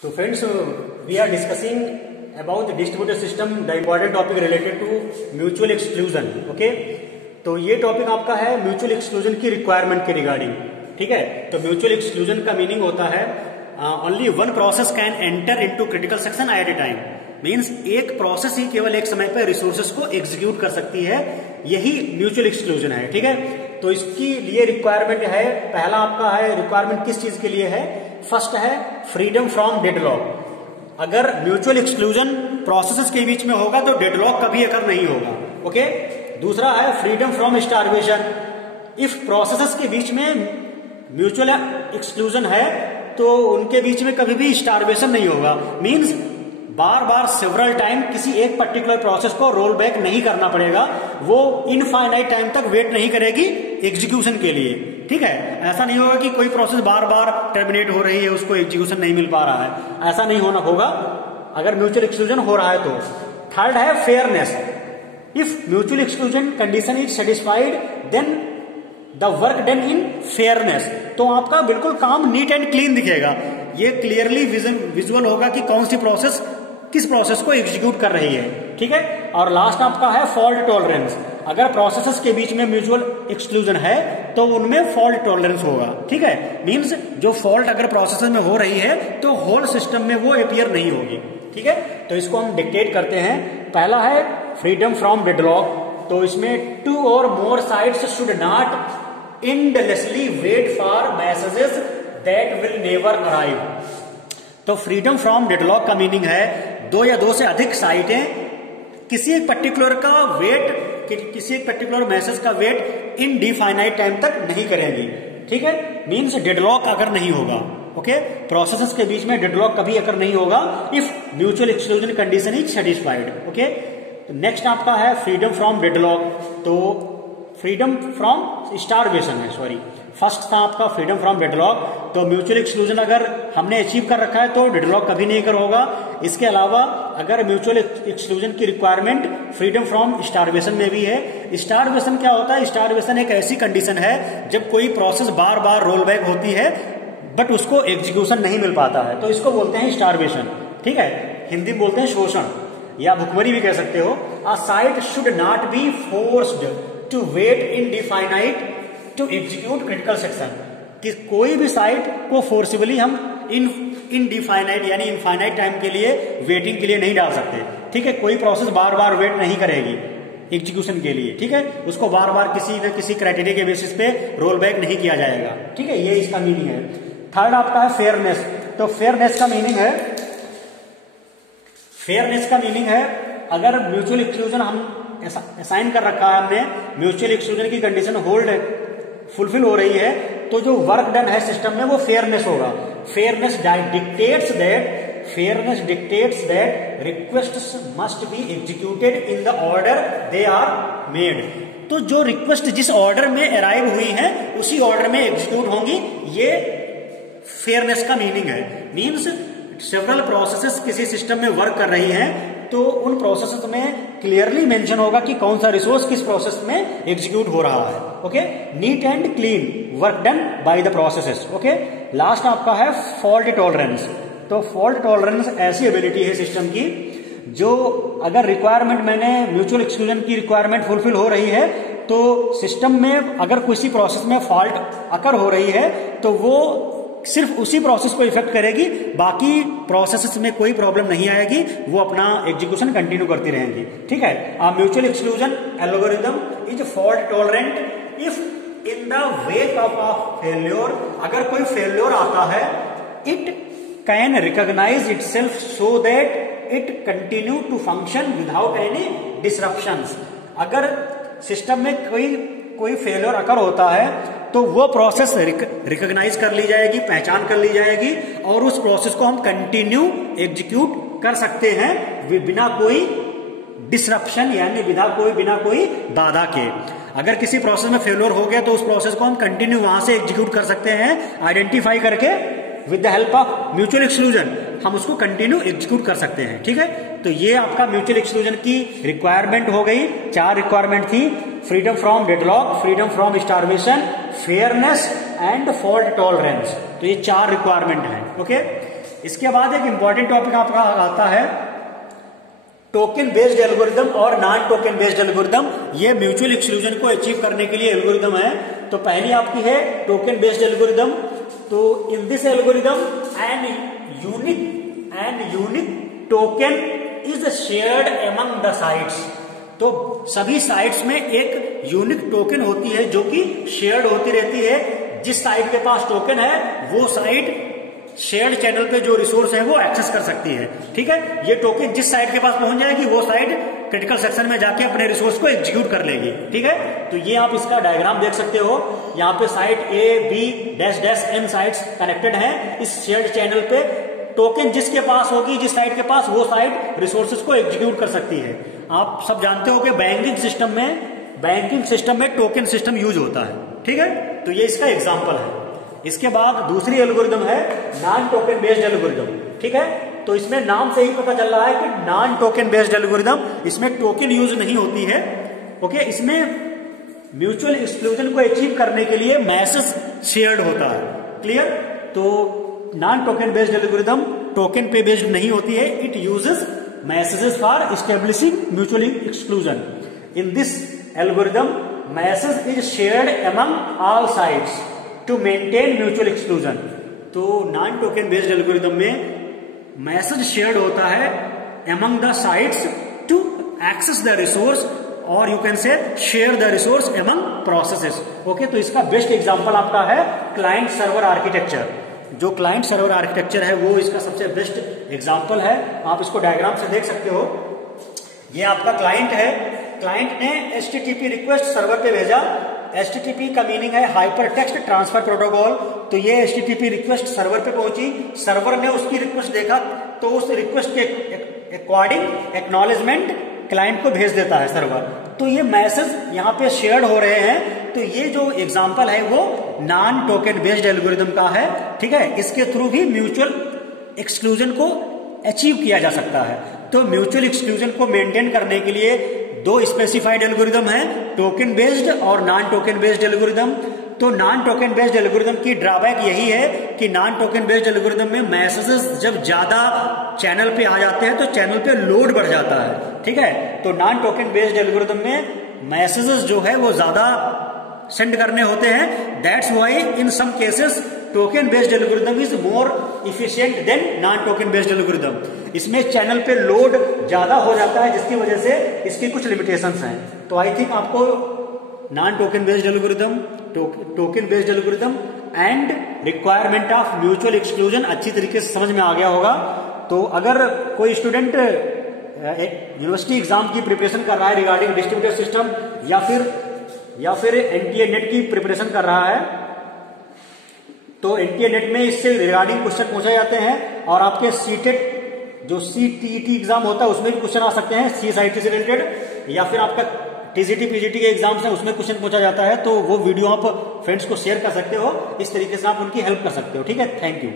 So friends, we are discussing about the distributed system, the important topic related to mutual exclusion. Okay? तो ये topic आपका है mutual exclusion की requirement के regarding. ठीक है. तो म्यूचुअल एक्सक्लूजन का मीनिंग होता है only one process can enter into critical section at a time. Means एक प्रोसेस ही केवल एक समय पर रिसोर्सेस को एग्जीक्यूट कर सकती है. यही म्यूचुअल एक्सक्लूजन है. ठीक है. तो इसकी लिए रिक्वायरमेंट है, पहला आपका है रिक्वायरमेंट किस चीज के लिए है. फर्स्ट है फ्रीडम फ्रॉम डेडलॉक. अगर म्यूचुअल एक्सक्लूजन प्रोसेसेस के बीच में होगा तो डेडलॉक कभी अकर नहीं होगा. ओके. दूसरा है freedom from starvation. If processes के बीच में म्यूचुअल एक्सक्लूजन है तो उनके बीच में कभी भी स्टारवेशन नहीं होगा. मींस बार बार सेवरल टाइम किसी एक पर्टिकुलर प्रोसेस को रोल बैक नहीं करना पड़ेगा. वो इनफाइनाइट टाइम तक वेट नहीं करेगी एग्जीक्यूशन के लिए. ठीक है. ऐसा नहीं होगा कि कोई प्रोसेस बार बार टर्मिनेट हो रही है, उसको एग्जीक्यूशन नहीं मिल पा रहा है. ऐसा नहीं होना होगा अगर म्यूचुअल एक्सक्लूजन हो रहा है तो. थर्ड है fairness. If mutual exclusion condition is satisfied then the work done in fairness. तो आपका बिल्कुल काम नीट एंड क्लीन दिखेगा. ये क्लियरली विजुअल होगा कि कौन सी प्रोसेस किस प्रोसेस को एग्जीक्यूट कर रही है. ठीक है. और लास्ट आपका है फॉल्ट टॉलरेंस. अगर प्रोसेसेस के बीच में म्यूचुअल एक्सक्लूजन है तो उनमें फॉल्ट टॉलरेंस होगा. ठीक है. मींस जो फॉल्ट अगर प्रोसेसेस में हो रही है तो होल सिस्टम में वो अपीयर नहीं होगी. ठीक है. तो इसको हम डिक्टेट करते हैं. पहला है फ्रीडम फ्रॉम डेडलॉक. तो इसमें टू और more sites should not endlessly wait for messages that will never arrive. तो फ्रीडम फ्रॉम डेडलॉक का मीनिंग है दो या दो से अधिक साइटें किसी एक पर्टिकुलर का वेट, किसी एक पर्टिकुलर मैसेज का वेट इनडिफाइनाइट टाइम तक नहीं करेंगी. ठीक है. मींस डेडलॉक अगर नहीं होगा. ओके. प्रोसेसेस के बीच में डेडलॉक कभी अगर नहीं होगा if mutual exclusion condition is satisfied. Okay. Next आपका है फ्रीडम फ्रॉम डेडलॉक. तो फ्रीडम फ्रॉम स्टारवेशन है, सॉरी. फर्स्ट था आपका फ्रीडम फ्रॉम डेडलॉक. तो म्यूचुअल एक्सक्लूजन अगर हमने अचीव कर रखा है तो डेडलॉक कभी नहीं कर होगा. इसके अलावा अगर म्यूचुअल एक्सक्लूजन की रिक्वायरमेंट फ्रीडम फ्रॉम स्टारवेशन में भी है. स्टारवेशन क्या होता है. स्टारवेशन एक ऐसी कंडीशन है जब कोई प्रोसेस बार बार रोल बैक होती है बट उसको एग्जीक्यूशन नहीं मिल पाता है, तो इसको बोलते हैं स्टारवेशन. ठीक है. हिंदी में बोलते हैं शोषण या भुखमरी भी कह सकते हो. A site should not be forced to wait indefinite to execute critical section. कि कोई भी साइट को फोर्सिबली हम इनडिफाइनाइट यानी इनफाइनाइट टाइम के लिए वेटिंग के लिए नहीं डाल सकते. ठीक है. कोई प्रोसेस बार बार वेट नहीं करेगी एग्जीक्यूशन के लिए. ठीक है. उसको बार बार किसी न किसी क्राइटेरिया के बेसिस पे रोल बैक नहीं किया जाएगा. ठीक है. ये इसका मीनिंग है. थर्ड आपका है फेयरनेस. तो फेयरनेस का मीनिंग है अगर म्यूचुअल एक्सक्लूजन हम असाइन कर रखा है हमने, म्यूचुअल एक्सक्लूजन की कंडीशन होल्ड फुलफिल हो रही है तो जो वर्क डन है सिस्टम में वो फेयरनेस होगा. Fairness dictates that requests must be executed in the order they are made. तो जो रिक्वेस्ट जिस ऑर्डर में अराइव हुई है उसी ऑर्डर में एग्जीक्यूट होंगी. ये फेयरनेस का मीनिंग है. मीन्स सेवरल प्रोसेसेस किसी सिस्टम में वर्क कर रही हैं तो उन प्रोसेसेस में क्लियरली मेंशन होगा कि कौन सा रिसोर्स किस प्रोसेस में एग्जीक्यूट हो रहा है. Okay. Neat and clean work done by the processes. Okay. Last आपका है फॉल्ट टॉलरेंस. तो फॉल्ट टॉलरेंस ऐसी एबिलिटी है सिस्टम की जो अगर रिक्वायरमेंट मैंने म्यूचुअल एक्सक्लूजन की रिक्वायरमेंट फुलफिल हो रही है तो सिस्टम में अगर किसी प्रोसेस में फॉल्ट अकर हो रही है तो वो सिर्फ उसी प्रोसेस को इफेक्ट करेगी, बाकी प्रोसेसेस में कोई प्रॉब्लम नहीं आएगी. वो अपना एग्जीक्यूशन कंटिन्यू करती रहेंगी. ठीक है. Mutual exclusion algorithm is fault tolerant if in the wake of a failure. अगर कोई फेल्योर आता है it can recognise itself so that it continue to function without any disruptions. अगर सिस्टम में कोई फेल्योर अकर होता है तो वो प्रोसेस रिकॉग्नाइज कर ली जाएगी, पहचान कर ली जाएगी और उस प्रोसेस को हम कंटिन्यू एग्जीक्यूट कर सकते हैं बिना कोई डिसरप्शन यानी बिना कोई बाधा के. अगर किसी प्रोसेस में फेल्योर हो गया तो उस प्रोसेस को हम कंटिन्यू वहां से एग्जीक्यूट कर सकते हैं. आइडेंटिफाई करके with the help of mutual exclusion हम उसको कंटिन्यू एग्जीक्यूट कर सकते हैं. ठीक है. तो ये आपका म्यूचुअल एक्सक्लूजन की रिक्वायरमेंट हो गई. 4 रिक्वायरमेंट थी. Freedom from deadlock, freedom from starvation, fairness and fault tolerance. तो ये 4 रिक्वायरमेंट है. ओके. इसके बाद एक इंपॉर्टेंट टॉपिक आपका आता है टोकन बेस्ड एल्गोरिदम और नॉन टोकन बेस्ड एल्गोरिदम। ये म्यूचुअल एक्सक्लूजन को अचीव करने के लिए एल्गोरिदम है। तो पहली आपकी है टोकन बेस्ड एल्गोरिदम। तो in this algorithm an unique token is shared among the sites. तो सभी साइट्स में एक यूनिक टोकन होती है जो कि शेयर्ड होती रहती है। जिस साइट के पास टोकन है वो साइट शेयर्ड चैनल पे जो रिसोर्स है वो एक्सेस कर सकती है। ठीक है, ये टोकन जिस साइट के पास पहुंच जाएगी वो साइट क्रिटिकल सेक्शन में जाके अपने रिसोर्स को एग्जीक्यूट कर लेगी। ठीक है, तो ये आप इसका डायग्राम देख सकते हो। यहाँ पे site A B dash dash N sites connected हैं इस शेयर्ड चैनल पे। टोकन जिसके पास होगी, जिस साइट के पास, वो साइट रिसोर्सेज को एग्जीक्यूट कर सकती है। आप सब जानते हो कि बैंकिंग सिस्टम में टोकन सिस्टम यूज होता है। ठीक है, तो ये इसका एग्जांपल है। इसके बाद दूसरी एल्गोरिदम है नॉन टोकन बेस्ड एल्गोरिदम। ठीक है, तो इसमें नाम से ही पता चल रहा है कि नॉन टोकन बेस्ड एल्गोरिदम, इसमें टोकन यूज नहीं होती है। ओके, इसमें म्यूचुअल एक्सक्लूजन को अचीव करने के लिए मैसेज शेयर्ड होता है। क्लियर? तो non token based algorithm token पे बेस्ड नहीं होती है। It uses messages for establishing mutual exclusion. In this algorithm message is shared among all sites to maintain mutual exclusion. तो नॉन टोकन बेस्ड एल्गोरिदम में message shared होता है among the sites to access the resource और you can say share the resource among processes. Okay, तो इसका best example आपका है client server architecture. जो क्लाइंट सर्वर आर्किटेक्चर है वो इसका सबसे बेस्ट एग्जांपल है। आप इसको डायग्राम से देख सकते हो। ये आपका क्लाइंट है। क्लाइंट ने HTTP रिक्वेस्ट सर्वर पे भेजा। HTTP का मीनिंग है हाइपर टेक्स्ट ट्रांसफर प्रोटोकॉल। तो ये HTTP रिक्वेस्ट सर्वर पे पहुंची। सर्वर ने उसकी रिक्वेस्ट देखा तो उस रिक्वेस्ट के अकॉर्डिंग एक्नॉलेजमेंट क्लाइंट को भेज देता है सर्वर। तो ये मैसेज यहाँ पे शेयर्ड हो रहे हैं। तो ये जो एग्जांपल है वो नॉन टोकन बेस्ड एल्गोरिदम का है। ठीक है, इसके थ्रू भी म्यूचुअल एक्सक्लूजन को अचीव किया जा सकता है। तो म्यूचुअल एक्सक्लूजन को मेंटेन करने के लिए दो स्पेसिफाइड एल्गोरिदम है, टोकन बेस्ड और नॉन टोकन बेस्ड एल्गोरिदम। तो नॉन टोकन बेस्ड एल्गोरिदम की ड्रॉबैक यही है कि नॉन टोकन बेस्ड एल्गोरिदम में मैसेजेस जब ज्यादा चैनल पे आ जाते हैं तो चैनल पे लोड बढ़ जाता है। ठीक है, तो नॉन टोकन बेस्ड एल्गोरिदम में मैसेजेस जो है वो ज्यादा सेंड करने होते हैं। That's why in some cases token based algorithm is more efficient than non token based algorithm. इसमें चैनल पे लोड ज्यादा हो जाता है जिसकी वजह से इसकी कुछ लिमिटेशंस हैं। तो आई थिंक आपको non token based algorithm, token based algorithm and requirement of mutual exclusion अच्छी तरीके से समझ में आ गया होगा। तो अगर कोई स्टूडेंट यूनिवर्सिटी एग्जाम की प्रिपरेशन कर रहा है रिगार्डिंग डिस्ट्रीब्यूटेड सिस्टम या फिर एनटीए नेट की प्रिपरेशन कर रहा है तो एनटीए नेट में इससे रिगार्डिंग क्वेश्चन पूछे जाते हैं। और आपके सीटेट जो CTET एग्जाम होता है उसमें भी क्वेश्चन आ सकते हैं CSIT से रिलेटेड, या फिर आपका TGT PGT के एग्जाम्स है उसमें क्वेश्चन पूछा जाता है। तो वो वीडियो आप फ्रेंड्स को शेयर कर सकते हो। इस तरीके से आप उनकी हेल्प कर सकते हो। ठीक है, थैंक यू।